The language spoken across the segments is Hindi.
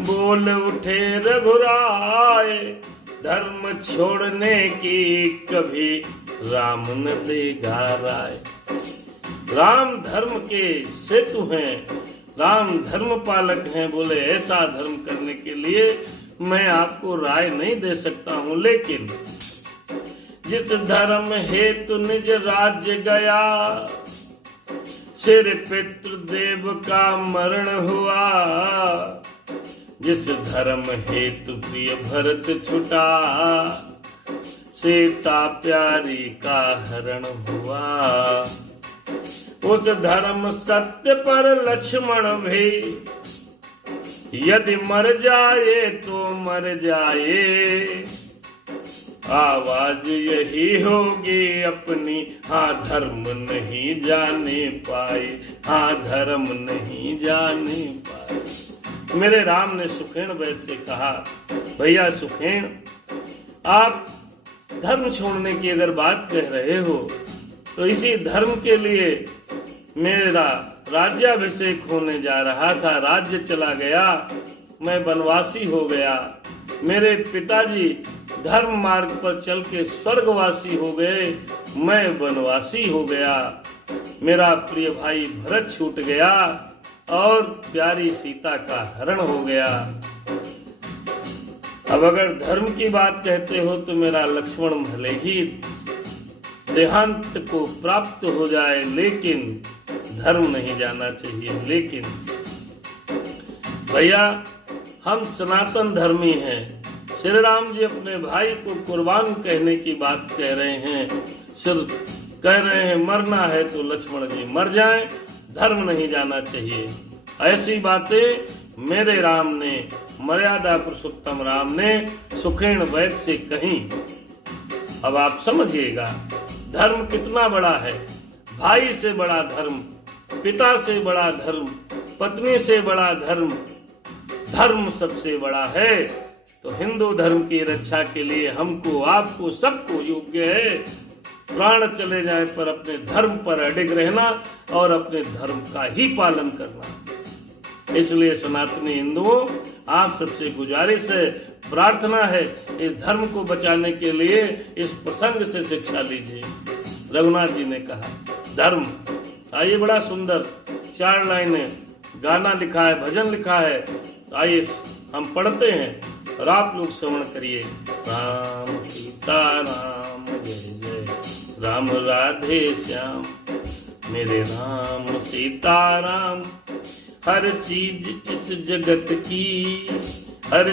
बोल उठे रघुराय, धर्म छोड़ने की कभी राम न देगा राय। राम धर्म के सेतु हैं, राम धर्म पालक हैं। बोले ऐसा धर्म करने के लिए मैं आपको राय नहीं दे सकता हूं, लेकिन जिस धर्म हेतु निज राज्य गया, सिर पितृदेव का मरण हुआ। जिस धर्म हेतु प्रिय भरत छुटा, सीता प्यारी का हरण हुआ। उस धर्म सत्य पर लक्ष्मण भी, यदि मर जाए तो मर जाए। आवाज यही होगी अपनी, हाँ धर्म नहीं जाने पाए, हाँ धर्म नहीं जाने पाए। मेरे राम ने सुखेन वैद्य से कहा, भैया सुखेन, आप धर्म छोड़ने की अगर बात कह रहे हो तो इसी धर्म के लिए मेरा राज्याभिषेक होने जा रहा था, राज्य चला गया, मैं वनवासी हो गया। मेरे पिताजी धर्म मार्ग पर चल के स्वर्गवासी हो गए, मैं वनवासी हो गया। मेरा प्रिय भाई भरत छूट गया और प्यारी सीता का हरण हो गया। अब अगर धर्म की बात कहते हो तो मेरा लक्ष्मण भले ही देहांत को प्राप्त हो जाए, लेकिन धर्म नहीं जाना चाहिए। लेकिन भैया हम सनातन धर्मी हैं। श्री राम जी अपने भाई को कुर्बान कहने की बात कह रहे हैं, सिर्फ कह रहे हैं मरना है तो लक्ष्मण जी मर जाएं, धर्म नहीं जाना चाहिए। ऐसी बातें मेरे राम ने, मर्यादा पुरुषोत्तम राम ने सुखेन वैद्य से कही। अब आप समझिएगा धर्म कितना बड़ा है। भाई से बड़ा धर्म, पिता से बड़ा धर्म, पत्नी से बड़ा धर्म, धर्म सबसे बड़ा है। तो हिंदू धर्म की रक्षा के लिए हमको, आपको, सबको योग्य है प्राण चले जाए पर अपने धर्म पर अडिग रहना और अपने धर्म का ही पालन करना। इसलिए सनातनी हिंदुओं, आप सबसे गुजारिश है, प्रार्थना है, इस धर्म को बचाने के लिए इस प्रसंग से शिक्षा लीजिए। रघुनाथ जी ने कहा धर्म, आइए बड़ा सुंदर 4 लाइनें गाना लिखा है, भजन लिखा है, आइए हम पढ़ते हैं और आप लोग श्रवण करिए। राम सीता राम जय जय, राम राधे श्याम, मेरे राम सीता राम। हर चीज इस जगत की, हर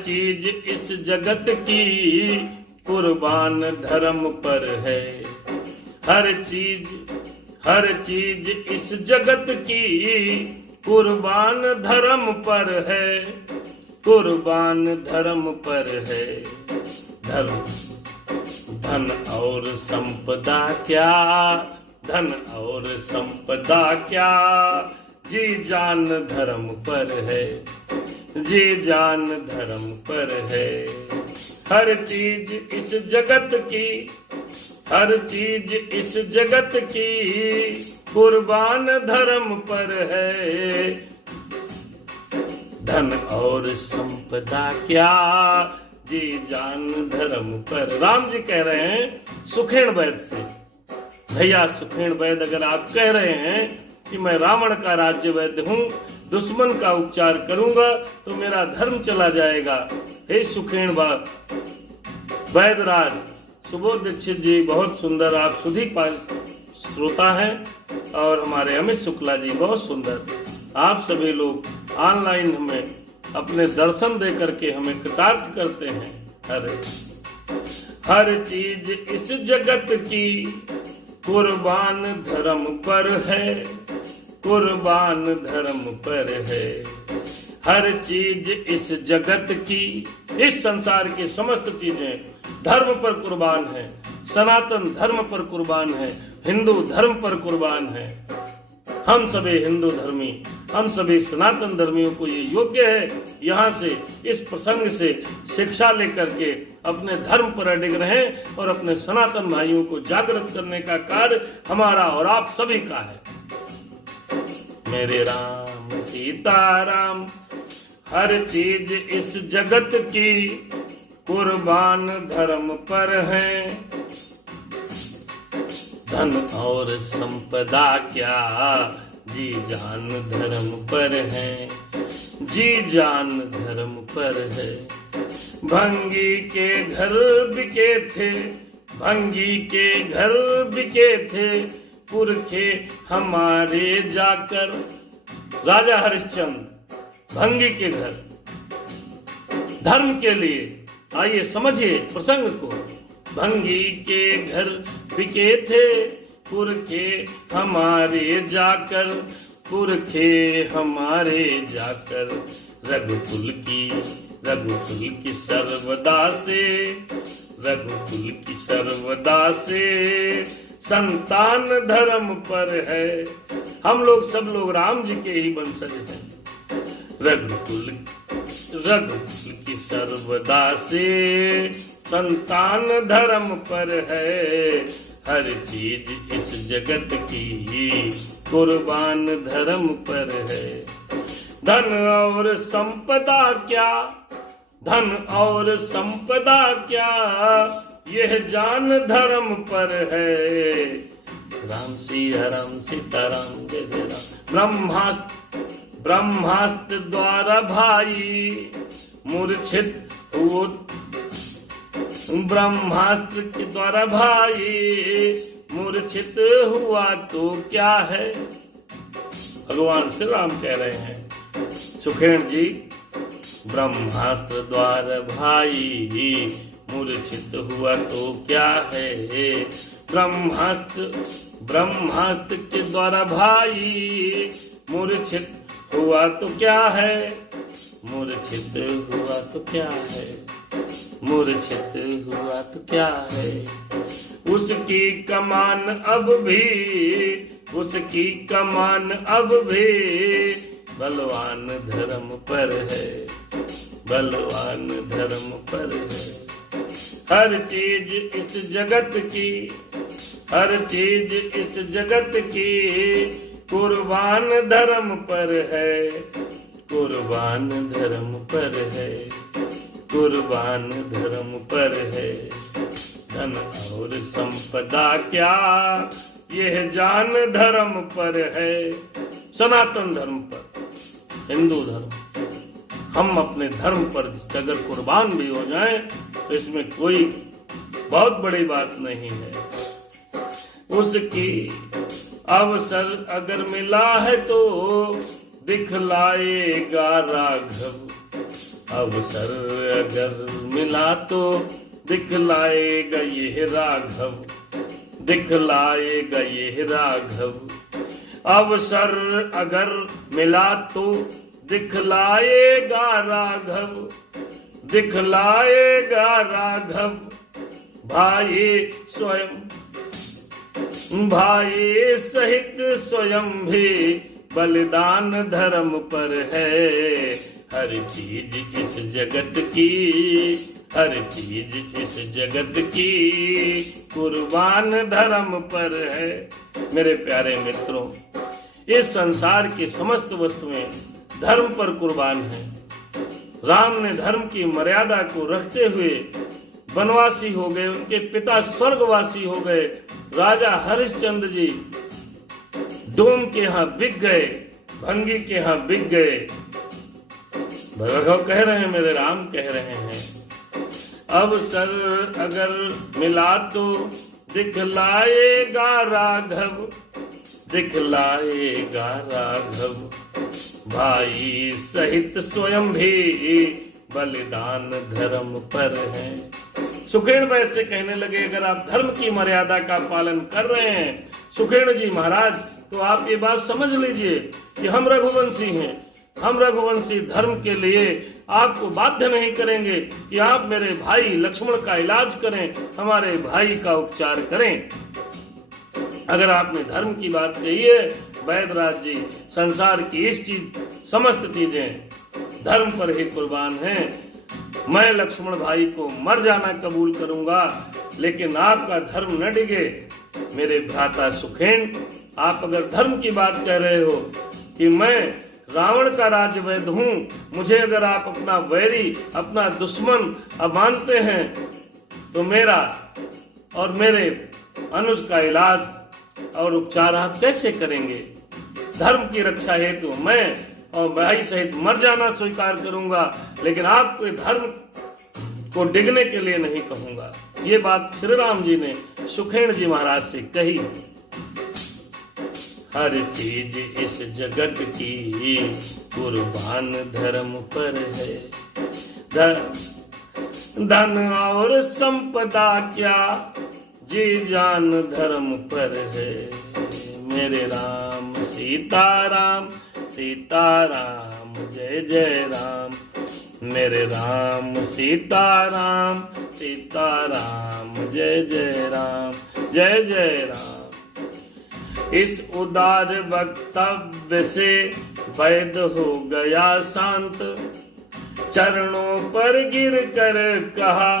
चीज इस जगत की कुर्बान धर्म पर है। हर चीज इस जगत की कुर्बान धर्म पर है, कुर्बान धर्म पर है। धर्म धन और संपदा क्या, धन और संपदा क्या, जी जान धर्म पर है, जी जान धर्म पर है। हर चीज इस जगत की, हर चीज इस जगत की कुर्बान धर्म पर है। धन और संपदा क्या, जी जान धर्म पर। राम जी कह रहे हैं सुखेन वैद्य से, भैया सुखेन वैद्य, अगर आप कह रहे हैं कि मैं रावण का राज्य वैद्य हूँ, दुश्मन का उपचार करूंगा तो मेरा धर्म चला जाएगा। हे सुखेन वैद्यराज, सुबोध दीक्षित जी बहुत सुंदर, आप सुधी श्रोता हैं, और हमारे अमित शुक्ला जी बहुत सुंदर। आप सभी लोग ऑनलाइन हमें अपने दर्शन दे करके हमें कृतार्थ करते हैं। हर चीज इस जगत की कुर्बान धर्म पर है, कुर्बान धर्म पर है। हर चीज इस जगत की, इस संसार की समस्त चीजें धर्म पर कुर्बान है। सनातन धर्म पर कुर्बान है, हिंदू धर्म पर कुर्बान है। हम सभी हिंदू धर्मी, हम सभी सनातन धर्मियों को ये योग्य है यहाँ से, इस प्रसंग से शिक्षा लेकर के अपने धर्म पर अडिग रहें और अपने सनातन भाइयों को जागृत करने का कार्य हमारा और आप सभी का है। मेरे राम राम सीताराम। हर चीज इस जगत की कुर्बान धर्म पर है। धन और संपदा क्या जी जान धर्म पर है, जी जान धर्म पर है। भंगी के घर बिके थे, भंगी के घर बिके थे, पुरखे हमारे जाकर। राजा हरिश्चंद्र भंगी के घर धर्म के लिए, आइए समझिए प्रसंग को। भंगी के घर बिके थे, पुरखे हमारे जाकर, पुरखे हमारे जाकर। रघुकुल की सर्वदा से, रघुकुल की सर्वदा से संतान धर्म पर है। हम लोग सब लोग राम जी के ही वंशज हैं। रघुकुल की सर्वदा से संतान धर्म पर है। हर चीज इस जगत की कुर्बान धर्म पर है। धन और संपदा क्या, धन और संपदा क्या, यह जान धर्म पर है। राम सिया राम सीताराम जय जय राम। ब्रह्मास्त्र द्वारा भाई मूर्छित हुआ, ब्रह्मास्त्र के द्वारा भाई मूर्छित हुआ तो क्या है। भगवान श्री राम कह रहे हैं सुखेन जी, ब्रह्मास्त्र द्वारा भाई मूर्छित हुआ तो क्या है। ब्रह्मास्त्र के द्वारा भाई मूर्छित हुआ तो क्या है, मूर्छित हुआ तो क्या है, मूर्छित हुआ तो क्या है। उसकी कमान अब भी, उसकी कमान अब भी बलवान धर्म पर है, बलवान धर्म पर है। हर चीज इस जगत की, हर चीज इस जगत की कुर्बान धर्म पर है, कुर्बान धर्म पर है, कुर्बान धर्म पर है। धन और संपदा क्या, यह जान धर्म पर है। सनातन धर्म पर, हिंदू धर्म, हम अपने धर्म पर अगर कुर्बान भी हो जाएं तो इसमें कोई बहुत बड़ी बात नहीं है। उसकी अवसर अगर मिला है तो दिखलाएगा राघव, अवसर अगर मिला तो दिखलाएगा ये राघव, दिखलाएगा ये राघव। अवसर अगर मिला तो दिखलाएगा राघव, दिखलाएगा राघव। भाई स्वयं, भाई सहित स्वयं भी बलिदान धर्म पर है। हर चीज इस जगत की, हर चीज इस जगत की कुर्बान धर्म पर है। मेरे प्यारे मित्रों, इस संसार की समस्त वस्तुएं धर्म पर कुर्बान है। राम ने धर्म की मर्यादा को रखते हुए वनवासी हो गए, उनके पिता स्वर्गवासी हो गए। राजा हरिश्चंद्र जी डोम के यहाँ बिक गए, भंगी के यहाँ बिक गए। भगवान कह रहे हैं, मेरे राम कह रहे हैं, अवसर अगर मिला तो दिखलाएगा राघव, दिखलाएगा राघव। भाई सहित स्वयं भी बलिदान धर्म पर है। सुखेन वैसे कहने लगे, अगर आप धर्म की मर्यादा का पालन कर रहे हैं सुखेन जी महाराज, तो आप ये बात समझ लीजिए कि हम रघुवंशी हैं। हम रघुवंशी धर्म के लिए आपको बाध्य नहीं करेंगे कि आप मेरे भाई लक्ष्मण का इलाज करें, हमारे भाई का उपचार करें। अगर आपने धर्म की बात कही है वैदराज जी, संसार की इस चीज समस्त चीजें धर्म पर ही कुर्बान हैं। मैं लक्ष्मण भाई को मर जाना कबूल करूंगा, लेकिन आपका धर्म न डिगे। मेरे भ्राता सुखेन, आप अगर धर्म की बात कह रहे हो कि मैं रावण का राजवैद्य हूँ, मुझे अगर आप अपना वैरी, अपना दुश्मन अब मानते हैं तो मेरा और मेरे अनुज का इलाज और उपचार आप कैसे करेंगे? धर्म की रक्षा हेतु मैं और भाई सहित मर जाना स्वीकार करूंगा, लेकिन आपके धर्म को डिगने के लिए नहीं कहूंगा। ये बात श्री राम जी ने सुखेण जी महाराज से कही। हर चीज इस जगत की कुर्बान धर्म पर है, धन और संपदा क्या जी जान धर्म पर है। मेरे राम सीताराम सीताराम जय जय राम, मेरे राम सीताराम सीताराम जय जय राम जय जय राम। इस उदार वक्तव्य से वैद्य हो गया शांत, चरणों पर गिर कर कहा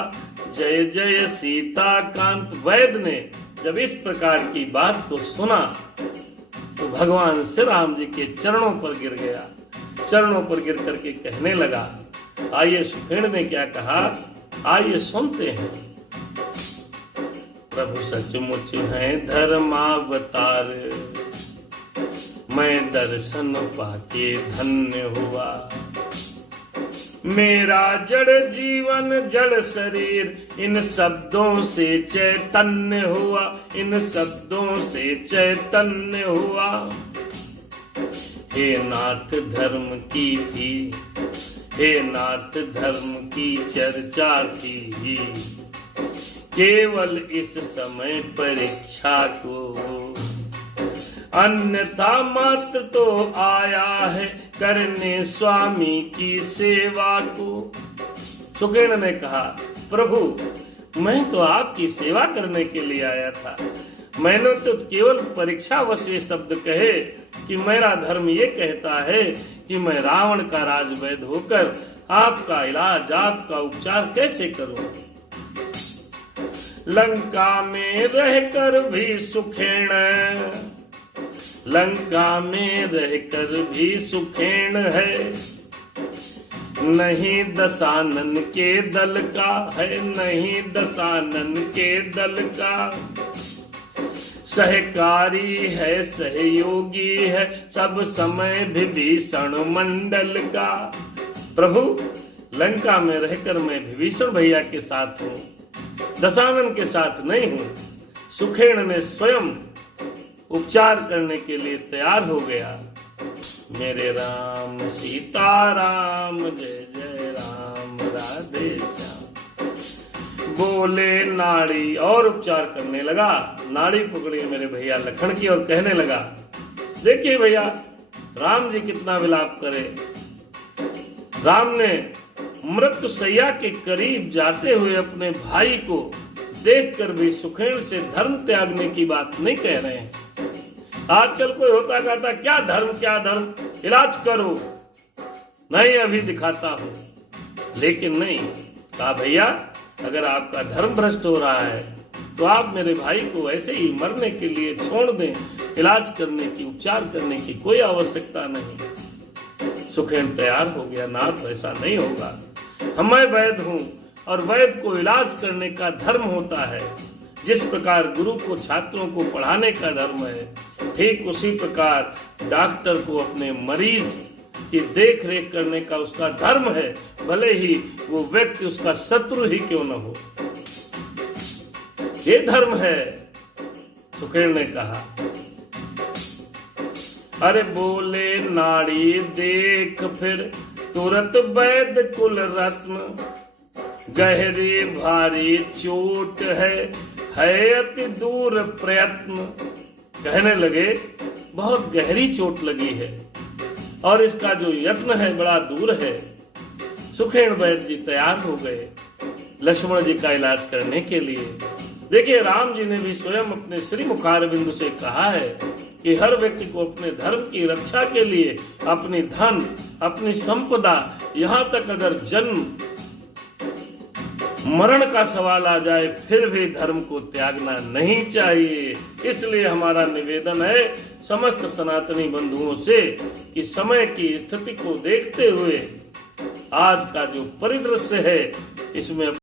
जय जय सीता कांत। वैद्य ने जब इस प्रकार की बात को सुना तो भगवान श्री राम जी के चरणों पर गिर गया। चरणों पर गिर करके कहने लगा। आइए सुखेण ने क्या कहा, आइए सुनते हैं। प्रभु सचमुच है धर्मावतार, मैं दर्शन पाके धन्य हुआ। मेरा जड़ जीवन जड़ शरीर इन शब्दों से चैतन्य हुआ, इन शब्दों से चैतन्य हुआ। हे नाथ धर्म की थी, हे नाथ धर्म की चर्चा थी, केवल इस समय परीक्षा को, अन्यथा मात्र तो आया है करने स्वामी की सेवा को। सुखेण ने कहा, प्रभु मैं तो आपकी सेवा करने के लिए आया था, मैंने तो केवल परीक्षावश ये शब्द कहे कि मेरा धर्म ये कहता है कि मैं रावण का राजवैद्य होकर आपका इलाज, आपका उपचार कैसे करूं। लंका में रहकर भी सुखेण, लंका में रहकर भी सुखेण है, नहीं दशानन के दल का है, नहीं दशानन के दल का। सहकारी है सहयोगी है सब समय विभीषण मंडल का। प्रभु लंका में रहकर मैं विभीषण भैया के साथ हूँ, दशानन के साथ नहीं हूँ। सुखेण ने स्वयं उपचार करने के लिए तैयार हो गया। मेरे राम सीताराम जय जय राम राधे श्याम। बोले नाड़ी और उपचार करने लगा। नाड़ी पकड़ी मेरे भैया लखन की और कहने लगा, देखिए भैया राम जी कितना विलाप करे। राम ने मृत्यु शैया के करीब जाते हुए अपने भाई को देखकर भी सुखेण से धर्म त्यागने की बात नहीं कह रहे हैं। आजकल कोई होता कहता क्या धर्म, इलाज करो, नहीं अभी दिखाता हूं। लेकिन नहीं कहा, भैया अगर आपका धर्म भ्रष्ट हो रहा है तो आप मेरे भाई को ऐसे ही मरने के लिए छोड़ दें, इलाज करने की, उपचार करने की कोई आवश्यकता नहीं। सुखेण तैयार हो गया, नाथ ऐसा नहीं होगा, मैं वैद्य हूं और वैद्य को इलाज करने का धर्म होता है। जिस प्रकार गुरु को छात्रों को पढ़ाने का धर्म है, ठीक उसी प्रकार डॉक्टर को अपने मरीज की देख रेख करने का उसका धर्म है, भले ही वो व्यक्ति उसका शत्रु ही क्यों न हो। ये धर्म है, सुखेण ने कहा। अरे बोले नाड़ी देख फिर तुरंत वैद्य कुल रत्न, गहरी भारी चोट है अति दूर प्रयत्न। कहने लगे बहुत गहरी चोट लगी है और इसका जो यत्न है बड़ा दूर है। सुखेण वैद्य जी तैयार हो गए लक्ष्मण जी का इलाज करने के लिए। देखिए राम जी ने भी स्वयं अपने श्री मुखारबिंदु से कहा है कि हर व्यक्ति को अपने धर्म की रक्षा के लिए अपनी धन, अपनी संपदा, यहाँ तक अगर जन्म मरण का सवाल आ जाए फिर भी धर्म को त्यागना नहीं चाहिए। इसलिए हमारा निवेदन है समस्त सनातनी बंधुओं से कि समय की स्थिति को देखते हुए आज का जो परिदृश्य है इसमें